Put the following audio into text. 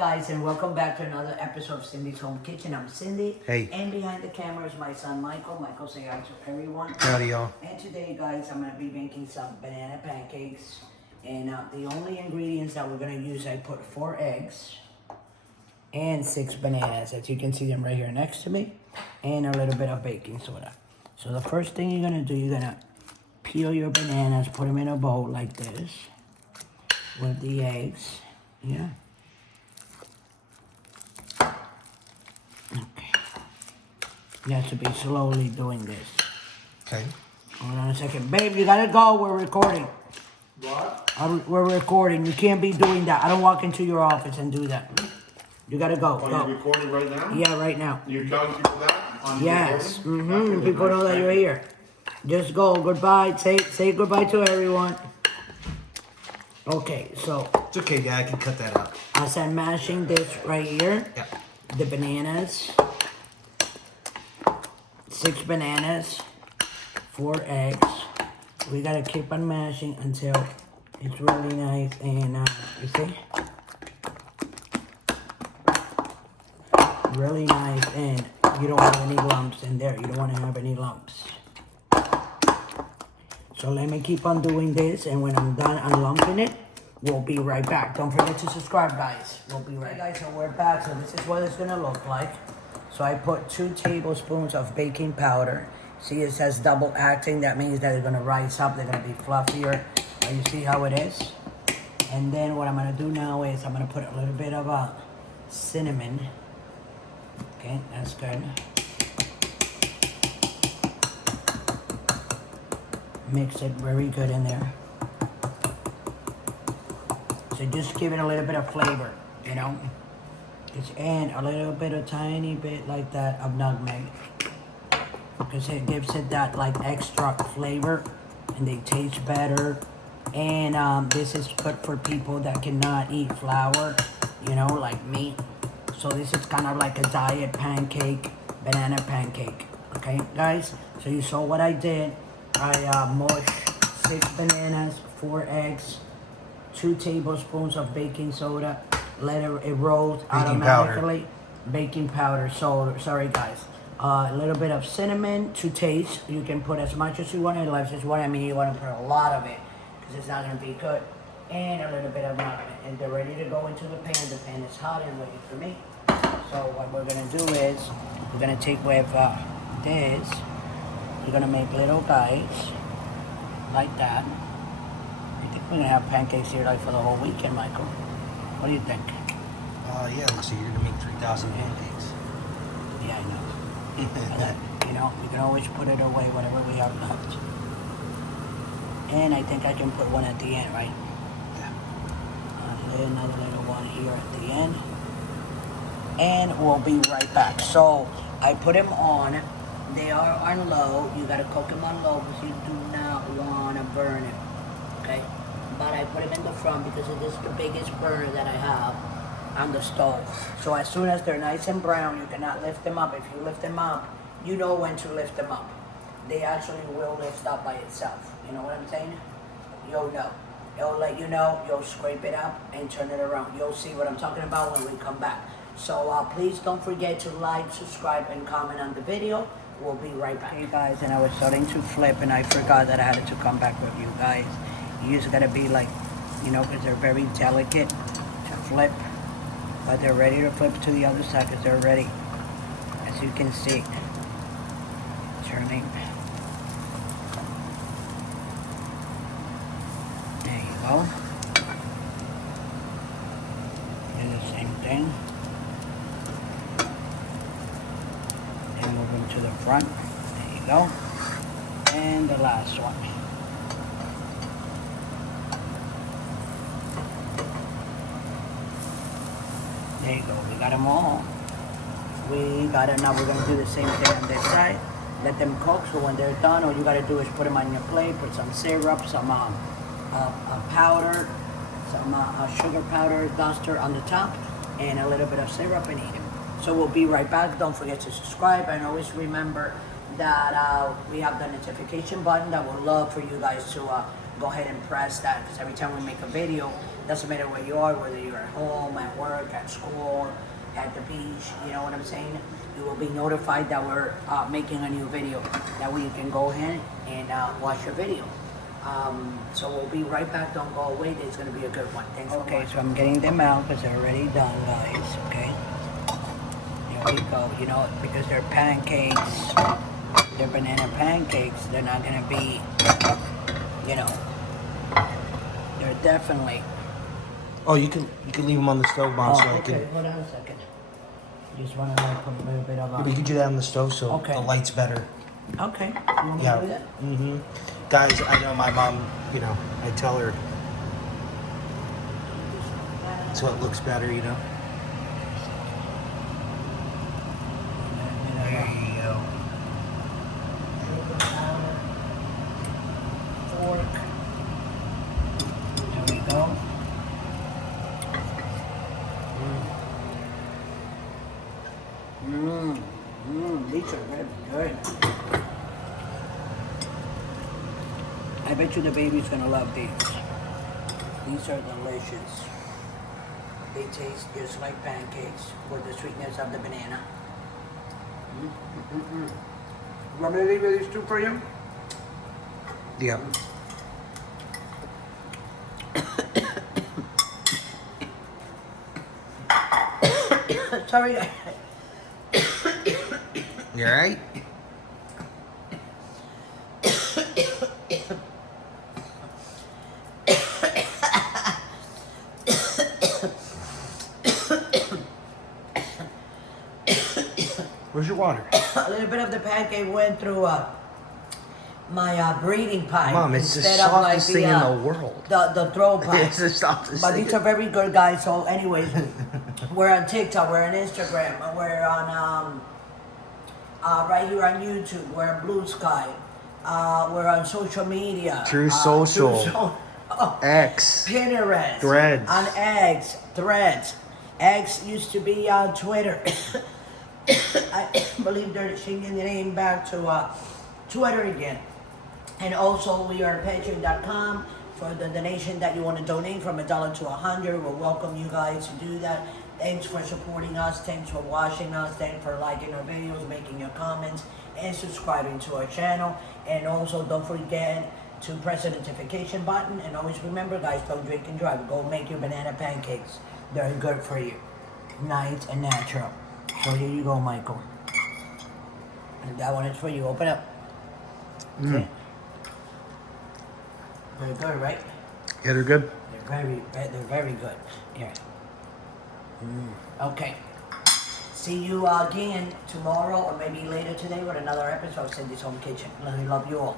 guys, and welcome back to another episode of Cindy's Home Kitchen. I'm Cindy. Hey. And behind the camera is my son Michael. Michael, say hi to everyone. Howdy, y'all. And today, guys, I'm going to be making some banana pancakes. And the only ingredients that we're going to use, I put 4 eggs and 6 bananas. As you can see them right here next to me. And a little bit of baking soda. So the first thing you're going to do, you're going to peel your bananas, put them in a bowl like this with the eggs. Yeah. Okay. You have to be slowly doing this. Okay. Hold on a second. Babe, you gotta go. We're recording. What? We're recording. You can't be doing that. I don't walk into your office and do that. You gotta go. Are Go. you recording right now? Yeah, right now. You're telling people that? On Yes. recording? Mm-hmm. People know that you're here. Just go. Goodbye. Say goodbye to everyone. Okay, so It's okay, yeah, I can cut that out. as I'm mashing this right here, Yeah. the bananas, 6 bananas, 4 eggs. We gotta keep on mashing until it's really nice and you see? Really nice and you don't have any lumps in there. You don't wanna have any lumps. So let me keep on doing this, and when I'm done unlumping it, we'll be right back. Don't forget to subscribe, guys. We'll be right back. Guys, so we're back. So this is what it's gonna look like. So I put 2 tablespoons of baking powder. See, it says double acting. That means that they're gonna rise up. They're gonna be fluffier. You see how it is? And then what I'm gonna do now is I'm gonna put a little bit of cinnamon. Okay, that's good. Mix it very good in there. So just give it a little bit of flavor, you know. And a little bit, a tiny bit like that of nutmeg. Because it gives it that like extra flavor and they taste better. And this is good for people that cannot eat flour, you know, like me. So this is kind of like a diet pancake, banana pancake. Okay, guys? So you saw what I did. I mushed 6 bananas, 4 eggs, 2 tablespoons of baking soda, let it roll automatically. Baking powder, so sorry guys. A little bit of cinnamon to taste. You can put as much as you want, and less as you want. I mean, you want to put a lot of it because it's not going to be good. And a little bit of nutmeg. And they're ready to go into the pan. The pan is hot and ready for me. So what we're going to do is we're going to take with this. We're going to make little guys like that. I think we're going to have pancakes here like for the whole weekend, Michael. What do you think? Yeah, so you're gonna make 3,000 pancakes. Yeah, I know. You know, we can always put it away whatever we have left. And I think I can put one at the end, right? Yeah. Another little one here at the end. And we'll be right back. So I put them on. They are on low. You gotta cook them on low because you do not want to burn it. Okay? But I put them in the front because it is the biggest burner that I have on the stove. So as soon as they're nice and brown, you cannot lift them up. If you lift them up, you know when to lift them up. They actually will lift up by itself. You know what I'm saying? You'll know. It'll let you know. You'll scrape it up and turn it around. You'll see what I'm talking about when we come back. So please don't forget to like, subscribe, and comment on the video. We'll be right back. Hey guys, and I was starting to flip and I forgot that I had to come back with you guys. You just gotta be like, you know, because they're very delicate to flip. But they're ready to flip to the other side because they're ready. As you can see. Turning. There you go. Do the same thing. And move them to the front. There you go. And the last one. There you go. We got them all. We got it. Now we're going to do the same thing on this side. Let them cook. So when they're done, all you got to do is put them on your plate. Put some syrup, some powder, some sugar powder, duster on the top, and a little bit of syrup and eat them. So we'll be right back. Don't forget to subscribe, and always remember that we have the notification button that we'd love for you guys to go ahead and press that, because every time we make a video, Doesn't matter where you are, whether you're at home, at work, at school, at the beach, you know what I'm saying? You will be notified that we're making a new video. That way you can go ahead and watch your video. So we'll be right back. Don't go away. There's going to be a good one. Thanks for watching. So I'm getting them out because they're already done, guys. Okay. There we go. You know, because they're pancakes, they're banana pancakes. They're not going to be, you know, they're definitely. Oh, you can leave them on the stove, Mom, so I okay. can. Hold on a second. Just want to like put a little bit of. Yeah, we could do that on the stove so Okay. the light's better. Okay. You want me Yeah. to do that? Mm-hmm. Guys, I know my mom. You know, I tell her so it looks better. You know. There you go. Fork. There we go. These are very good. I bet you the baby's gonna love these. These are delicious. They taste just like pancakes with the sweetness of the banana. You want me to leave these two for you? Yeah. Sorry. You all right? Where's your water? A little bit of the pancake went through my breathing pipe. Mom, it's the instead of softest thing in the world. The throat pipe. It's the softest But thing. these are very good, guys. So, anyways, we're on TikTok, we're on Instagram, we're on right here on YouTube, we're on Blue Sky, we're on social media. True Social. Oh, X. Pinterest. Threads. On X. Threads. X used to be on Twitter. I believe they're changing the name back to Twitter again. And also we are patreon.com for the donation that you want to donate from $1 to $100. We'll welcome you guys to do that. Thanks for supporting us. Thanks for watching us. Thanks for liking our videos, making your comments, and subscribing to our channel. And also don't forget to press the notification button. And always remember, guys, don't drink and drive. Go make your banana pancakes. They're good for you. Nice and natural. So here you go, Michael. And that one is for you. Open up. Okay. Very good, right? Yeah, they're good. They're very good. Here. Okay. See you again tomorrow or maybe later today with another episode of Cindy's Home Kitchen. I love you all.